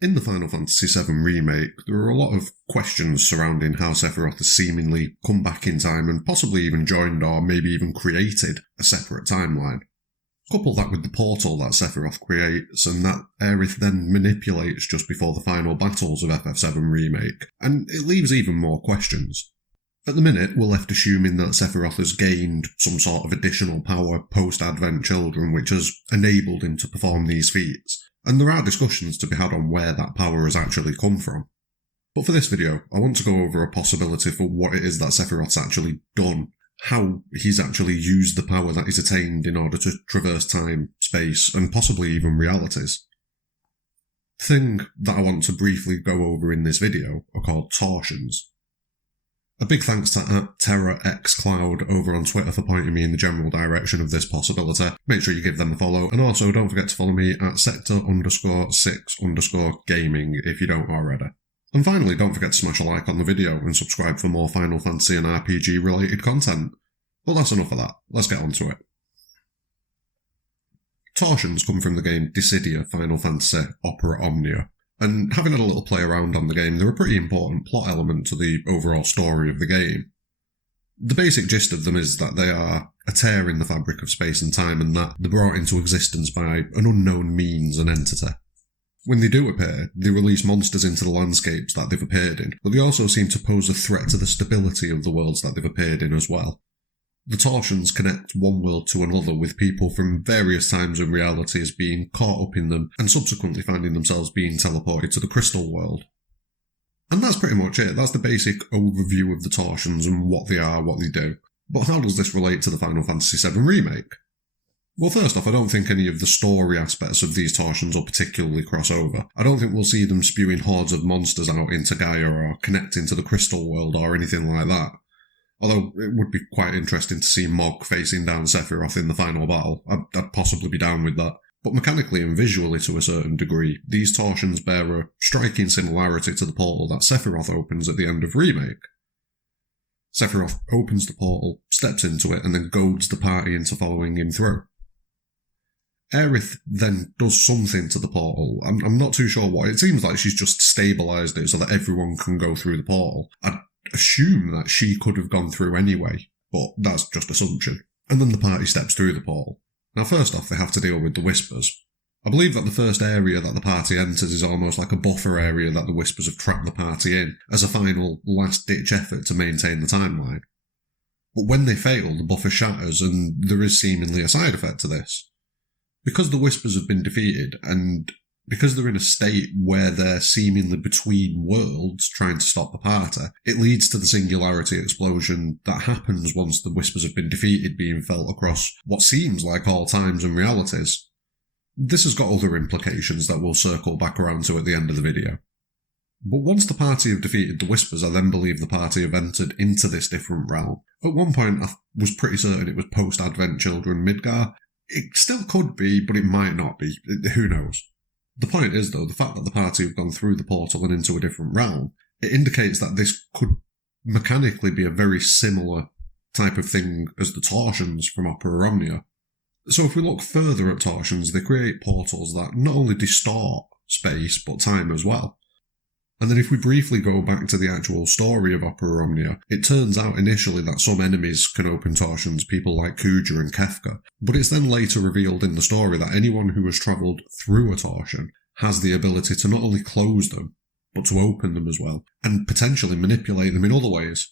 In the Final Fantasy VII Remake, there are a lot of questions surrounding how Sephiroth has seemingly come back in time and possibly even joined or maybe even created a separate timeline. Couple that with the portal that Sephiroth creates and that Aerith then manipulates just before the final battles of FF7 Remake, and it leaves even more questions. At the minute, we're left assuming that Sephiroth has gained some sort of additional power post-Advent Children which has enabled him to perform these feats. And there are discussions to be had on where that power has actually come from. But for this video, I want to go over a possibility for what it is that Sephiroth's actually done, how he's actually used the power that he's attained in order to traverse time, space, and possibly even realities. The thing that I want to briefly go over in this video are called Torsions. A big thanks to @TerraXCloud over on Twitter for pointing me in the general direction of this possibility. Make sure you give them a follow, and also don't forget to follow me at sector_6_gaming if you don't already. And finally, don't forget to smash a like on the video and subscribe for more Final Fantasy and RPG related content. But that's enough of that, let's get on to it. Torsions come from the game Dissidia Final Fantasy Opera Omnia. And having had a little play around on the game, they're a pretty important plot element to the overall story of the game. The basic gist of them is that they are a tear in the fabric of space and time and that they're brought into existence by an unknown means and entity. When they do appear, they release monsters into the landscapes that they've appeared in, but they also seem to pose a threat to the stability of the worlds that they've appeared in as well. The Torsions connect one world to another with people from various times and realities being caught up in them and subsequently finding themselves being teleported to the Crystal World. And that's pretty much it. That's the basic overview of the Torsions and what they are, what they do. But how does this relate to the Final Fantasy VII Remake? Well, first off, I don't think any of the story aspects of these Torsions will particularly cross over. I don't think we'll see them spewing hordes of monsters out into Gaia or connecting to the Crystal World or anything like that. Although it would be quite interesting to see Mog facing down Sephiroth in the final battle. I'd possibly be down with that. But mechanically and visually to a certain degree, these Torsions bear a striking similarity to the portal that Sephiroth opens at the end of Remake. Sephiroth opens the portal, steps into it, and then goads the party into following him through. Aerith then does something to the portal. I'm not too sure what. It seems like she's just stabilised it so that everyone can go through the portal. I'd assume that she could have gone through anyway, but that's just assumption. And then the party steps through the portal. Now first off, they have to deal with the Whispers. I believe that the first area that the party enters is almost like a buffer area that the Whispers have trapped the party in, as a final last-ditch effort to maintain the timeline. But when they fail, the buffer shatters, and there is seemingly a side effect to this. Because the Whispers have been defeated, and because they're in a state where they're seemingly between worlds trying to stop the party, it leads to the singularity explosion that happens once the Whispers have been defeated being felt across what seems like all times and realities. This has got other implications that we'll circle back around to at the end of the video. But once the party have defeated the Whispers, I then believe the party have entered into this different realm. At one point I was pretty certain it was post-Advent Children Midgar. It still could be, but it might not be. Who knows? The point is, though, the fact that the party have gone through the portal and into a different realm, it indicates that this could mechanically be a very similar type of thing as the Torsions from Opera Omnia. So if we look further at Torsions, they create portals that not only distort space, but time as well. And then if we briefly go back to the actual story of Opera Omnia, it turns out initially that some enemies can open Torsions, people like Kuja and Kefka, but it's then later revealed in the story that anyone who has travelled through a Torsion has the ability to not only close them, but to open them as well, and potentially manipulate them in other ways.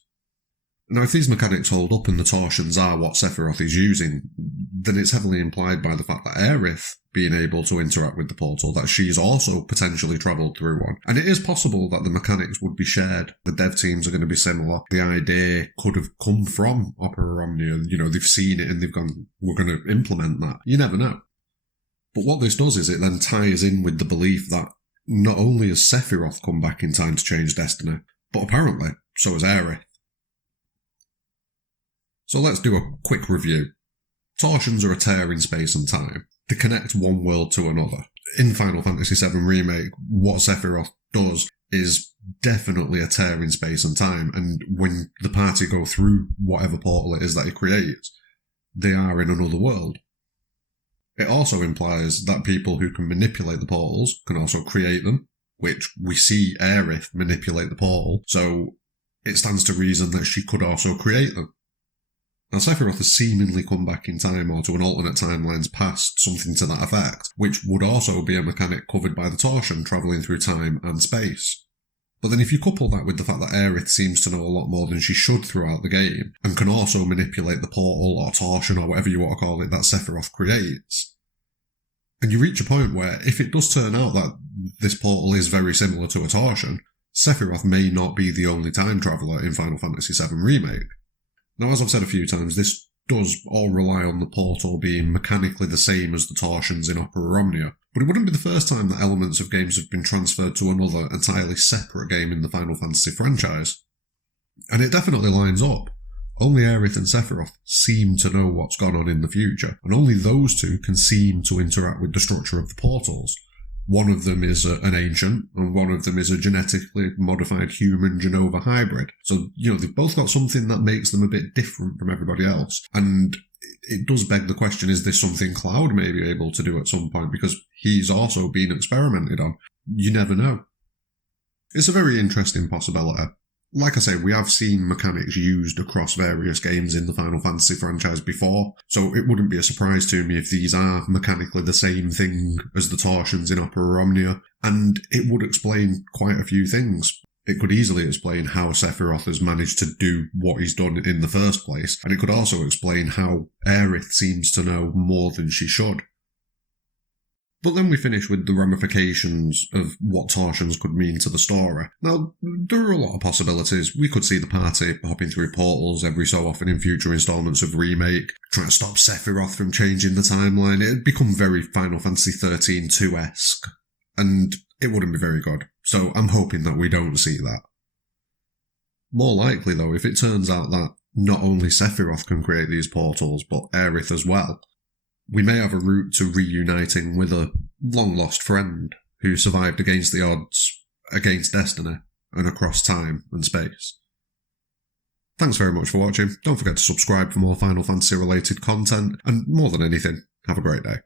Now, if these mechanics hold up and the Torsions are what Sephiroth is using, then it's heavily implied by the fact that Aerith being able to interact with the portal, that she's also potentially travelled through one. And it is possible that the mechanics would be shared. The dev teams are going to be similar. The idea could have come from Opera Omnia. You know, they've seen it and they've gone, we're going to implement that. You never know. But what this does is it then ties in with the belief that not only has Sephiroth come back in time to change destiny, but apparently so has Aerith. So let's do a quick review. Torsions are a tear in space and time. They connect one world to another. In Final Fantasy VII Remake, what Sephiroth does is definitely a tear in space and time, and when the party go through whatever portal it is that he creates, they are in another world. It also implies that people who can manipulate the portals can also create them, which we see Aerith manipulate the portal, so it stands to reason that she could also create them. Now, Sephiroth has seemingly come back in time or to an alternate timeline's past, something to that effect, which would also be a mechanic covered by the Torsion travelling through time and space. But then if you couple that with the fact that Aerith seems to know a lot more than she should throughout the game, and can also manipulate the portal or torsion or whatever you want to call it that Sephiroth creates, and you reach a point where if it does turn out that this portal is very similar to a torsion, Sephiroth may not be the only time traveller in Final Fantasy VII Remake. Now, as I've said a few times, this does all rely on the portal being mechanically the same as the torsions in Opera Omnia, but it wouldn't be the first time that elements of games have been transferred to another entirely separate game in the Final Fantasy franchise. And it definitely lines up. Only Aerith and Sephiroth seem to know what's gone on in the future, and only those two can seem to interact with the structure of the portals. One of them is an ancient, and one of them is a genetically modified human Genova hybrid. So, they've both got something that makes them a bit different from everybody else. And it does beg the question, is this something Cloud may be able to do at some point? Because he's also been experimented on. You never know. It's a very interesting possibility. Like I say, we have seen mechanics used across various games in the Final Fantasy franchise before, so it wouldn't be a surprise to me if these are mechanically the same thing as the torsions in Opera Omnia, and it would explain quite a few things. It could easily explain how Sephiroth has managed to do what he's done in the first place, and it could also explain how Aerith seems to know more than she should. But then we finish with the ramifications of what torsions could mean to the story. Now, there are a lot of possibilities. We could see the party hopping through portals every so often in future installments of Remake, trying to stop Sephiroth from changing the timeline. It'd become very Final Fantasy XIII 2-esque, and it wouldn't be very good. So I'm hoping that we don't see that. More likely, though, if it turns out that not only Sephiroth can create these portals, but Aerith as well, we may have a route to reuniting with a long-lost friend who survived against the odds, against destiny, and across time and space. Thanks very much for watching. Don't forget to subscribe for more Final Fantasy-related content, and more than anything, have a great day.